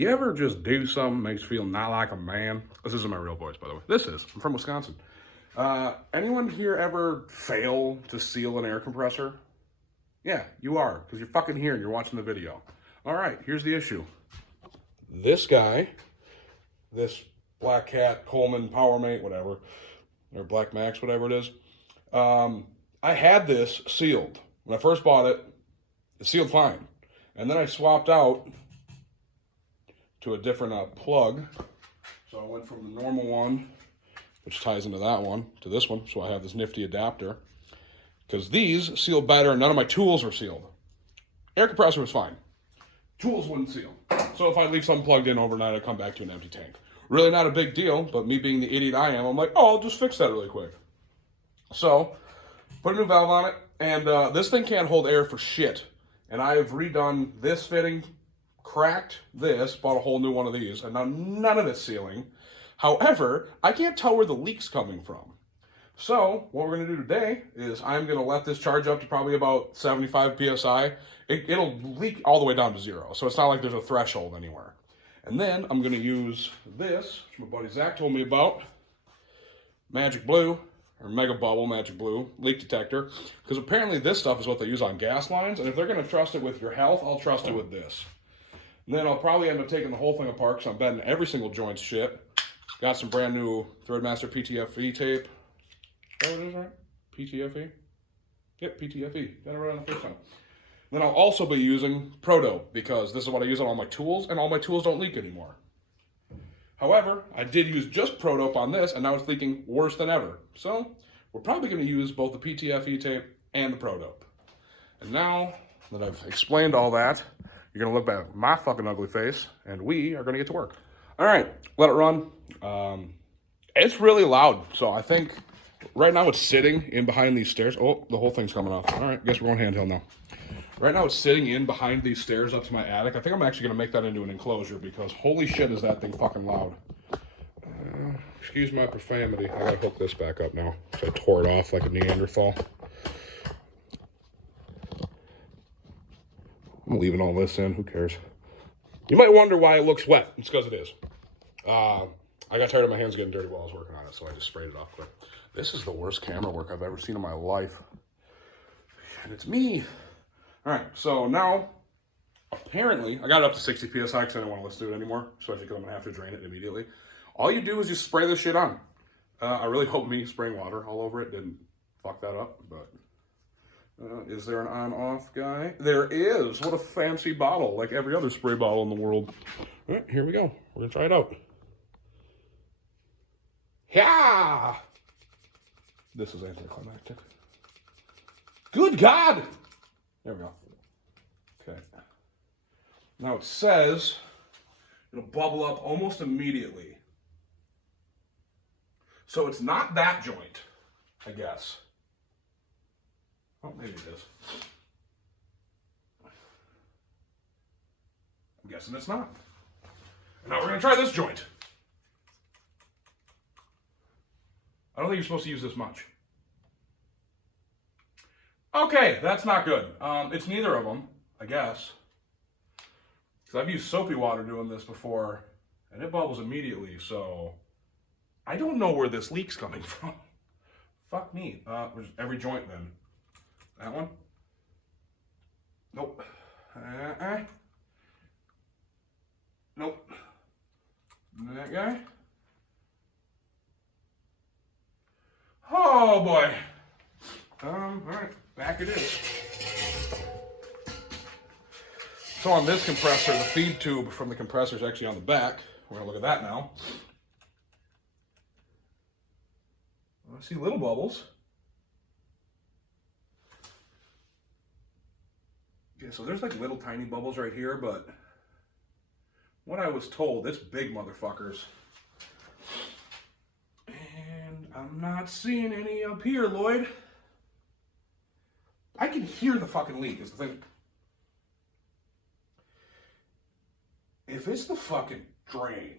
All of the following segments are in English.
You ever just do something that makes you feel not like a man? This isn't my real voice, by the way. This is. I'm from Wisconsin. Anyone here ever fail to seal an air compressor? Yeah, you are, because you're fucking here and you're watching the video. All right, here's the issue. This guy, this Black Cat, Coleman PowerMate, whatever, or Black Max, whatever it is, I had this sealed. When I first bought it, it sealed fine. And then I swapped out to a different plug. So I went from the normal one, which ties into that one, to this one. So I have this nifty adapter. Because these seal better, and none of my tools were sealed. Air compressor was fine. Tools wouldn't seal. So if I leave something plugged in overnight, I come back to an empty tank. Really not a big deal, but me being the idiot I am, I'm like, oh, I'll just fix that really quick. So, put a new valve on it, and this thing can't hold air for shit. And I have redone this fitting, cracked this, bought a whole new one of these, and now none of it's sealing. However, I can't tell where the leak's coming from. So, what we're going to do today is I'm going to let this charge up to probably about 75 PSI. It'll leak all the way down to 0, so it's not like there's a threshold anywhere. And then I'm going to use this, which my buddy Zach told me about, Magic Blue, or Mega Bubble Magic Blue leak detector, because apparently this stuff is what they use on gas lines, and if they're going to trust it with your health, I'll trust it with this. And then I'll probably end up taking the whole thing apart, because I'm betting every single joint's shit. Got some brand new Threadmaster PTFE tape. Oh, it is right? PTFE? Yep, PTFE. Got it right on the first time. Then I'll also be using Proto, because this is what I use on all my tools, and all my tools don't leak anymore. However, I did use just Proto on this, and now it's leaking worse than ever. So, we're probably going to use both the PTFE tape and the Proto. And now that I've explained all that, you're going to look back at my fucking ugly face, and we are going to get to work. All right, let it run. It's really loud, so I think right now it's sitting in behind these stairs. Oh, the whole thing's coming off. All right, guess we're going handheld now. Right now it's sitting in behind these stairs up to my attic. I think I'm actually going to make that into an enclosure because holy shit is that thing fucking loud. Excuse my profanity. I got to hook this back up now. So I tore it off like a Neanderthal. I'm leaving all this in. Who cares? You might wonder why it looks wet. It's because it is. I got tired of my hands getting dirty while I was working on it, so I just sprayed it off quick. This is the worst camera work I've ever seen in my life. And it's me. All right, so now, apparently, I got it up to 60 PSI because I didn't want to listen to it anymore, especially because I'm going to have to drain it immediately. All you do is you spray this shit on. I really hope me spraying water all over it didn't fuck that up, but is there an on-off guy? There is. What a fancy bottle, like every other spray bottle in the world. All right, here we go. We're going to try it out. Yeah! This is anticlimactic. Good God! There we go. Okay. Now it says it'll bubble up almost immediately. So it's not that joint, I guess. Oh, maybe it is. I'm guessing it's not. And now we're going to try this joint. I don't think you're supposed to use this much. Okay, that's not good. It's neither of them, I guess. Because I've used soapy water doing this before, and it bubbles immediately, so I don't know where this leak's coming from. Fuck me. There's every joint then. That one? Nope. Nope. That guy? Oh boy. Alright, back it is. So on this compressor, the feed tube from the compressor is actually on the back. We're gonna look at that now. I see little bubbles. Okay, so there's like little tiny bubbles right here, but what I was told, it's big motherfuckers. And I'm not seeing any up here, Lloyd. I can hear the fucking leak, is the thing. If it's the fucking drain.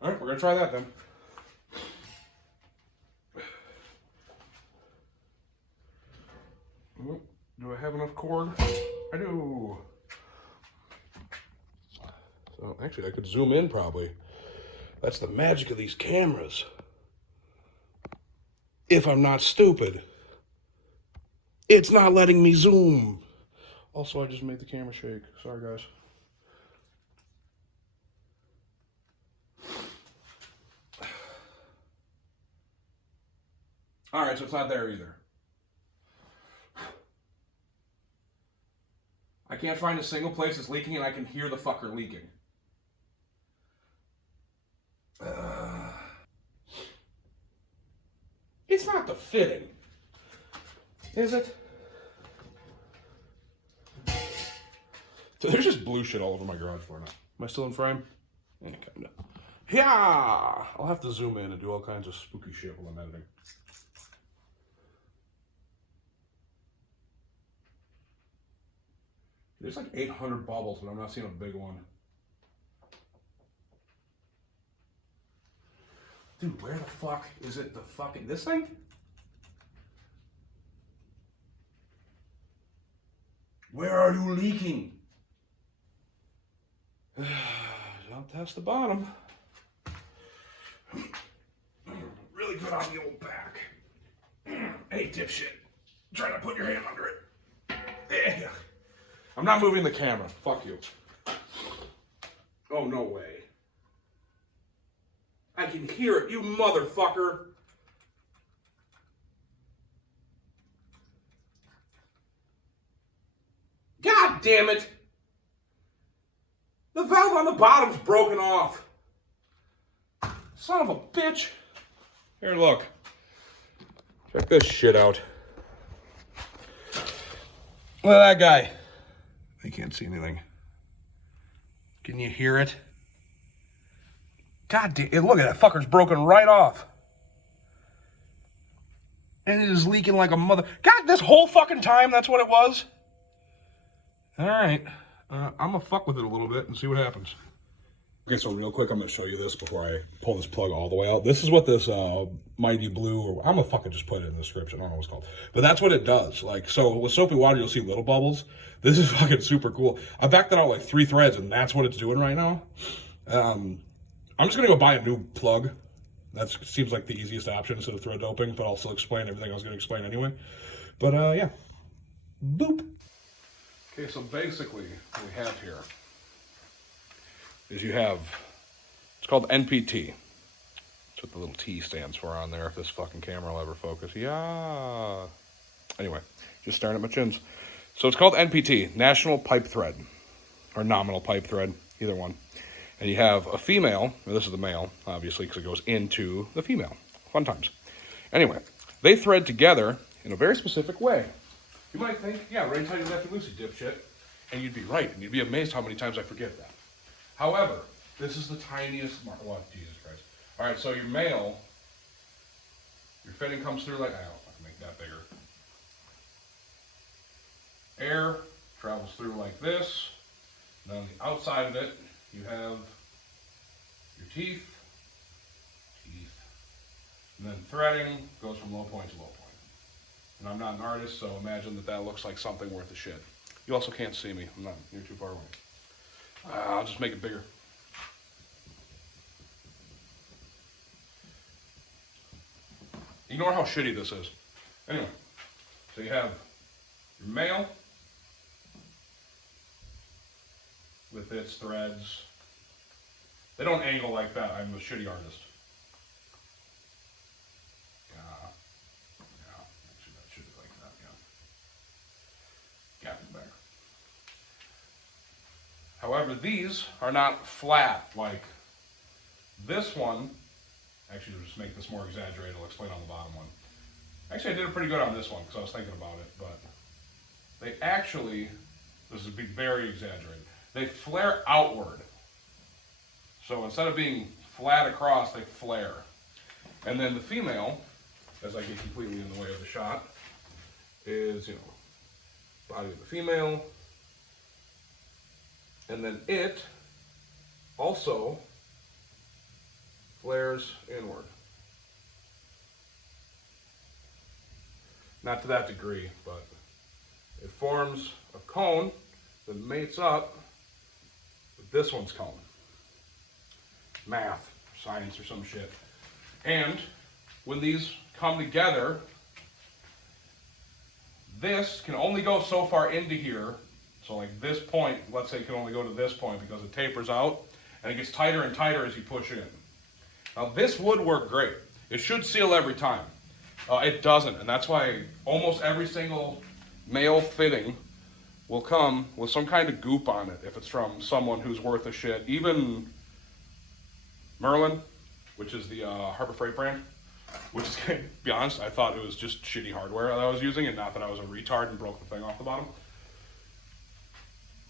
Alright, we're gonna try that then. Do I have enough cord? I do. Oh, actually, I could zoom in probably. That's the magic of these cameras. If I'm not stupid. It's not letting me zoom. Also, I just made the camera shake. Sorry, guys. All right, so it's not there either. I can't find a single place that's leaking, and I can hear the fucker leaking. It's not the fitting. Is it? So there's just blue shit all over my garage floor now. Am I still in frame? Yeah, kinda. Yeah! I'll have to zoom in and do all kinds of spooky shit while I'm editing. There's like 800 bubbles, but I'm not seeing a big one. Dude, where the fuck is it? The fucking... this thing? Where are you leaking? I'll test the bottom. Really good on the old back. Hey, dipshit. Try to put your hand under it. Yeah. I'm not moving the camera. Fuck you. Oh, no way. I can hear it, you motherfucker. God damn it. The valve on the bottom's broken off. Son of a bitch. Here, look. Check this shit out. Look at that guy. I can't see anything. Can you hear it? God damn, look at that fucker's broken right off. And it is leaking like a mother. God, this whole fucking time, that's what it was? All right. I'm gonna fuck with it a little bit and see what happens. Okay, so real quick, I'm gonna show you this before I pull this plug all the way out. This is what this Mighty Blue, or I'm gonna fucking just put it in the description. I don't know what it's called. But that's what it does. Like, so with soapy water, you'll see little bubbles. This is fucking super cool. I backed it out like 3 threads, and that's what it's doing right now. I'm just gonna go buy a new plug. That seems like the easiest option instead of thread doping, but I'll still explain everything I was gonna explain anyway. But yeah, boop. Okay, so basically what we have here is you have, it's called NPT. That's what the little T stands for on there, if this fucking camera will ever focus. Yeah. Anyway, just staring at my chins. So it's called NPT, National Pipe Thread, or Nominal Pipe Thread, either one. And you have a female, well, this is the male, obviously, because it goes into the female. Fun times. Anyway, they thread together in a very specific way. You might think, yeah, right until you left Lucy, dipshit. And you'd be right, and you'd be amazed how many times I forget that. However, this is the tiniest mark. What? Jesus Christ. All right, so your male, your fitting comes through like, I can make that bigger. Air travels through like this. And on the outside of it, you have your teeth, and then threading goes from low point to low point. And I'm not an artist, so imagine that that looks like something worth a shit. You also can't see me. You're too far away. I'll just make it bigger. Ignore how shitty this is. Anyway, so you have your male with its threads. They don't angle like that. I'm a shitty artist. Actually that should be like that, yeah. Gap better. However, these are not flat like this one. Actually, to just make this more exaggerated, I'll explain on the bottom one. Actually, I did it pretty good on this one because I was thinking about it, but they actually, this would be very exaggerated, they flare outward. So instead of being flat across, they flare. And then the female, as I get completely in the way of the shot, is, body of the female. And then it also flares inward. Not to that degree, but it forms a cone that mates up with this one's cone. math, science, or some shit. And when these come together, this can only go so far into here. So like this point, let's say, can only go to this point because it tapers out, and it gets tighter and tighter as you push in. Now this would work great. It should seal every time. It doesn't, and that's why almost every single male fitting will come with some kind of goop on it if it's from someone who's worth a shit. Even Merlin, which is the Harbor Freight brand, which is, to be honest, I thought it was just shitty hardware that I was using, and not that I was a retard and broke the thing off the bottom.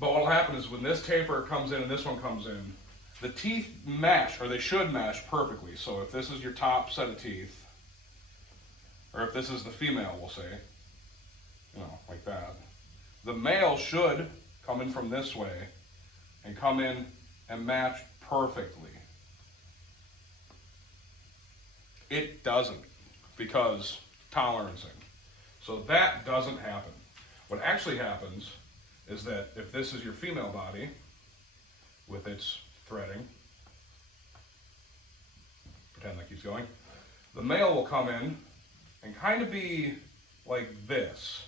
But what will happen is when this taper comes in and this one comes in, the teeth mesh, or they should mesh perfectly. So if this is your top set of teeth, or if this is the female, we'll say, you know, like that, the male should come in from this way and come in and match perfectly. It doesn't, because tolerancing. So that doesn't happen. What actually happens is that if this is your female body with its threading, pretend that keeps going, the male will come in and kind of be like this,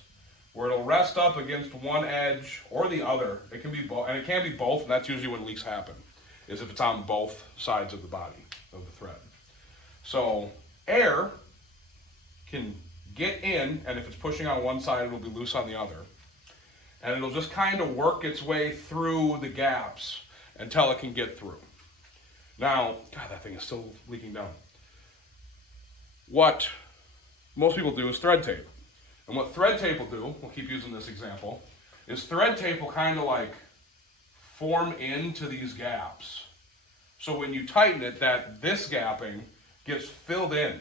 where it'll rest up against one edge or the other. It can be both, and it can be both, and that's usually when leaks happen, is if it's on both sides of the body of the thread. So air can get in, and if it's pushing on one side, it'll be loose on the other. And it'll just kind of work its way through the gaps until it can get through. Now, God, that thing is still leaking down. What most people do is thread tape. And what thread tape will do, we'll keep using this example, is thread tape will kind of like form into these gaps. So when you tighten it, this gapping gets filled in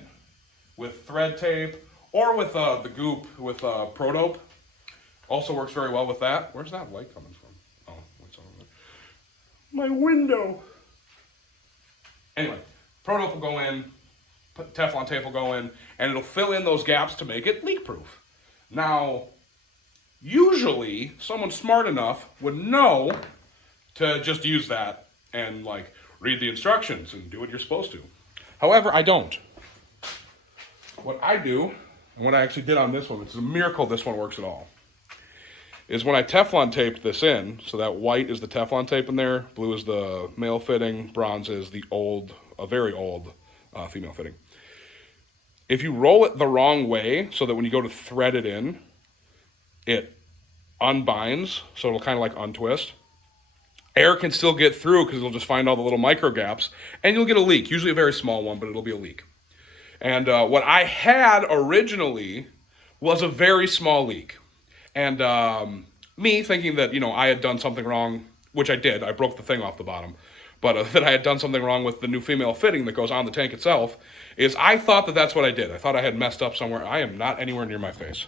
with thread tape or with the goop with Pro-Dope. Also works very well with that. Where's that light coming from? Oh, what's over there? My window. Anyway, Pro-Dope will go in, Teflon tape will go in, and it'll fill in those gaps to make it leak-proof. Now, usually, someone smart enough would know to just use that and like read the instructions and do what you're supposed to. However, I don't. What I do, and what I actually did on this one, it's a miracle this one works at all, is when I Teflon taped this in, so that white is the Teflon tape in there, blue is the male fitting, bronze is the old, a very old female fitting. If you roll it the wrong way, so that when you go to thread it in, it unbinds, so it'll kind of like untwist. Air can still get through because it'll just find all the little micro gaps, and you'll get a leak, usually a very small one, but it'll be a leak. And what I had originally was a very small leak. And me thinking that, you know, I had done something wrong, which I did, I broke the thing off the bottom, but that I had done something wrong with the new female fitting that goes on the tank itself, is I thought that that's what I did. I thought I had messed up somewhere. I am not anywhere near my face.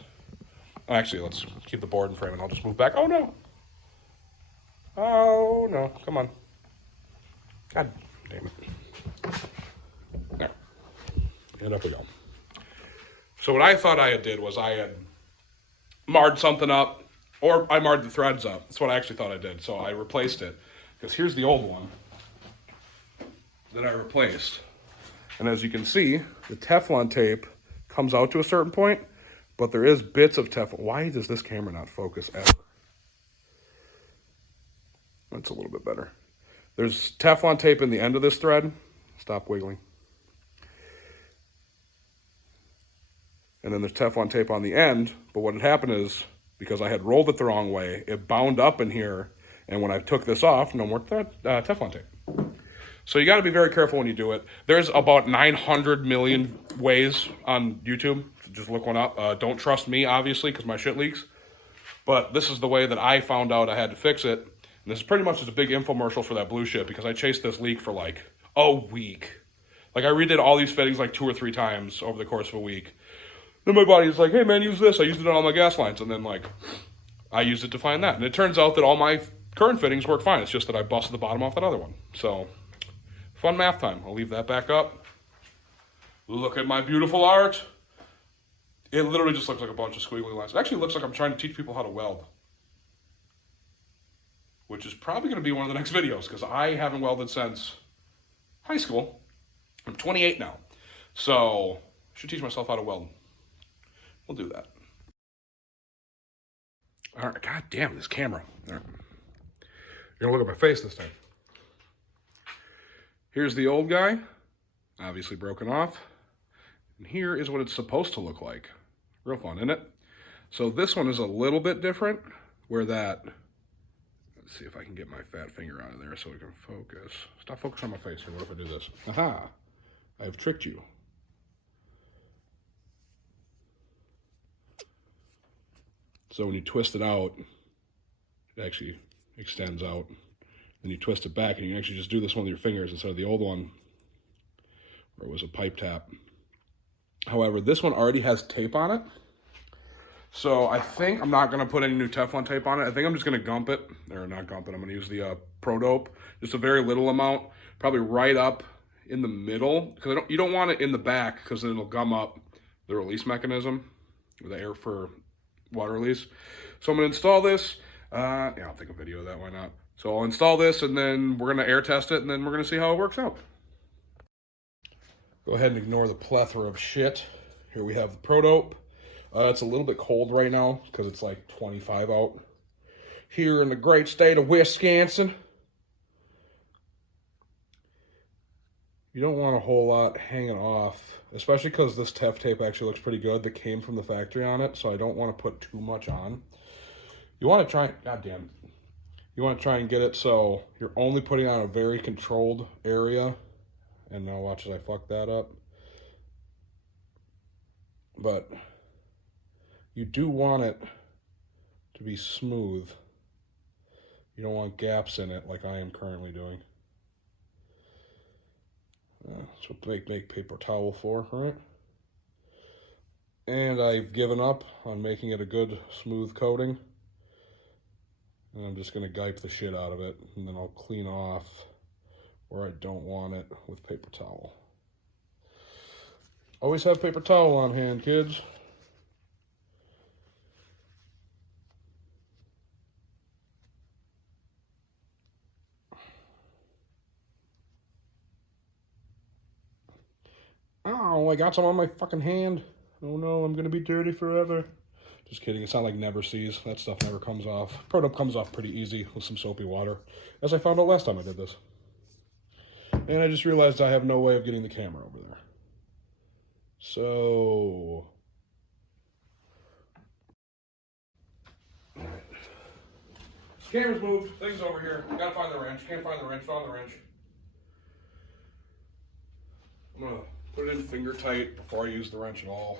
Actually, let's keep the board in frame and I'll just move back. Oh no. Oh no, come on. God damn it. There. And up we go. So what I thought I had did was I had marred something up, or I marred the threads up. That's what I actually thought I did. So I replaced it, because here's the old one that I replaced. And as you can see, the Teflon tape comes out to a certain point, but there is bits of Teflon. Why does this camera not focus ever? That's a little bit better. There's Teflon tape in the end of this thread. Stop wiggling. And then there's Teflon tape on the end, but what had happened is, because I had rolled it the wrong way, it bound up in here, and when I took this off, no more Teflon tape. So you got to be very careful when you do it. There's about 900 million ways on YouTube. Just look one up. Don't trust me, obviously, because my shit leaks. But this is the way that I found out I had to fix it. And this is pretty much just a big infomercial for that blue shit, because I chased this leak for like a week. Like I redid all these fittings like 2 or 3 times over the course of a week. Then my body's like, hey man, use this. I used it on all my gas lines. And then like, I used it to find that. And it turns out that all my current fittings work fine. It's just that I busted the bottom off that other one. So, fun math time. I'll leave that back up. Look at my beautiful art. It literally just looks like a bunch of squiggly lines. It actually looks like I'm trying to teach people how to weld, which is probably going to be one of the next videos, because I haven't welded since high school. I'm 28 now. So, I should teach myself how to weld. We'll do that. All right, god damn this camera. All right. You're gonna look at my face this time. Here's the old guy, obviously broken off. And here is what it's supposed to look like. Real fun, isn't it? So this one is a little bit different, where that, let's see if I can get my fat finger out of there so we can focus. Stop focusing on my face here. What if I do this? Aha, I've tricked you. So when you twist it out, it actually extends out. Then you twist it back and you actually just do this one with your fingers instead of the old one where it was a pipe tap. However, this one already has tape on it. So I think I'm not gonna put any new Teflon tape on it. I think I'm just gonna gump it, or not gump it, I'm gonna use the Pro Dope. Just a very little amount, probably right up in the middle, because you don't want it in the back because then it'll gum up the release mechanism, with the air for water release. So I'm gonna install this. Yeah, I'll take a video of that, why not? So I'll install this and then we're gonna air test it and then we're gonna see how it works out. Go ahead and ignore the plethora of shit. Here we have the Pro Dope. It's a little bit cold right now because it's like 25 out. Here in the great state of Wisconsin. You don't want a whole lot hanging off, especially because this Tef tape actually looks pretty good that came from the factory on it, so I don't want to put too much on. You want to try, goddamn, you want to try and get it so you're only putting on a very controlled area. And now watch as I fuck that up. But you do want it to be smooth. You don't want gaps in it like I am currently doing. That's what they make paper towel for, right? And I've given up on making it a good smooth coating. And I'm just gonna gipe the shit out of it and then I'll clean off where I don't want it with paper towel. Always have paper towel on hand, kids. Oh, I got some on my fucking hand. Oh no, I'm gonna be dirty forever. Just kidding, it's not like Never Sees. That stuff never comes off. Pro Dope comes off pretty easy with some soapy water, as I found out last time I did this. And I just realized I have no way of getting the camera over there. So... Alright. This camera's moved, things over here. Gotta find the wrench. Can't find the wrench, found the wrench. I'm gonna put it in finger tight before I use the wrench at all.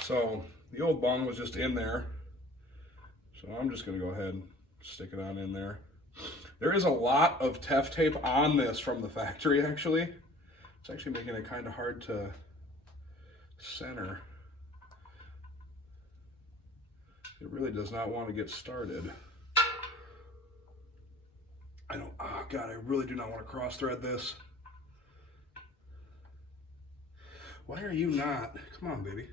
So, the old bung was just in there. So I'm just gonna go ahead and stick it on in there. There is a lot of Tef tape on this from the factory, actually. It's actually making it kind of hard to center. It really does not want to get started. I don't, oh God, I really do not want to cross thread this. Why are you not? Come on, baby.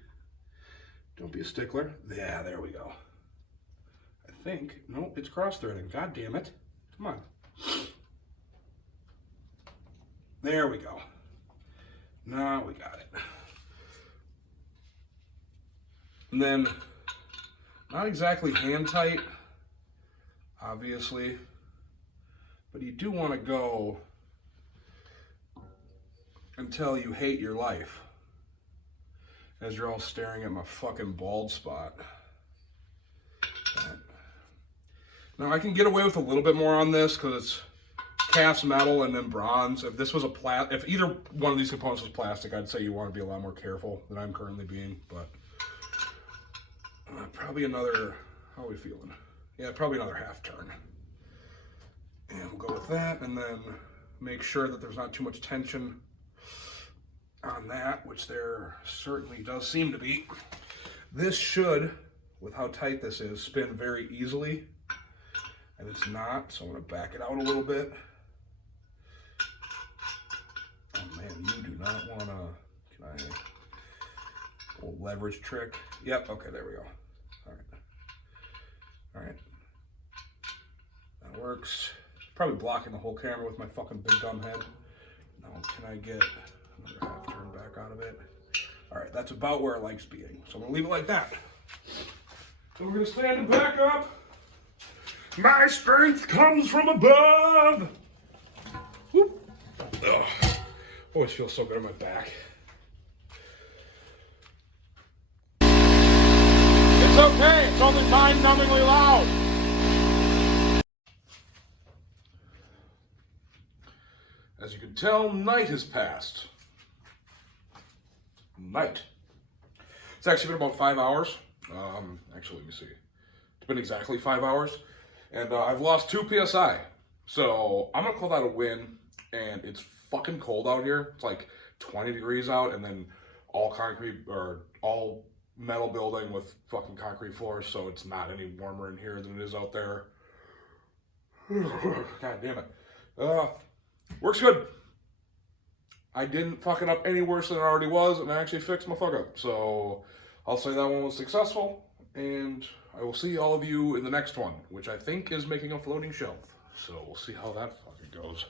Don't be a stickler. Yeah, there we go. I think, nope, it's cross threading. God damn it. Come on. There we go. Now we got it. And then, not exactly hand tight, obviously, but you do want to go until you hate your life, as you're all staring at my fucking bald spot. Now I can get away with a little bit more on this because it's cast metal and then bronze. If this was if either one of these components was plastic, I'd say you want to be a lot more careful than I'm currently being. But probably another. How are we feeling? Yeah, probably another half turn. And we'll go with that, and then make sure that there's not too much tension on that, which there certainly does seem to be. This should, with how tight this is, spin very easily. And it's not, so I'm going to back it out a little bit. Oh man, you do not want to, can I, a little leverage trick? Yep, okay, there we go. All right. That works. Probably blocking the whole camera with my fucking big dumb head. Now, can I get another half turn back out of it? All right, that's about where it likes being. So I'm gonna leave it like that. So we're gonna stand it back up. My strength comes from above. Whoop. Ugh. Always feels so good on my back. It's okay, it's only mind-numbingly loud. As you can tell, night has passed. Night. It's actually been about 5 hours. Actually, let me see. It's been exactly 5 hours. And I've lost 2 PSI. So I'm gonna call that a win. And it's fucking cold out here. It's like 20 degrees out, and then all concrete or all metal building with fucking concrete floors, so it's not any warmer in here than it is out there. God damn it. Works good. I didn't fuck it up any worse than it already was, and I actually fixed my fuck up. So I'll say that one was successful, and I will see all of you in the next one, which I think is making a floating shelf. So we'll see how that fucking goes.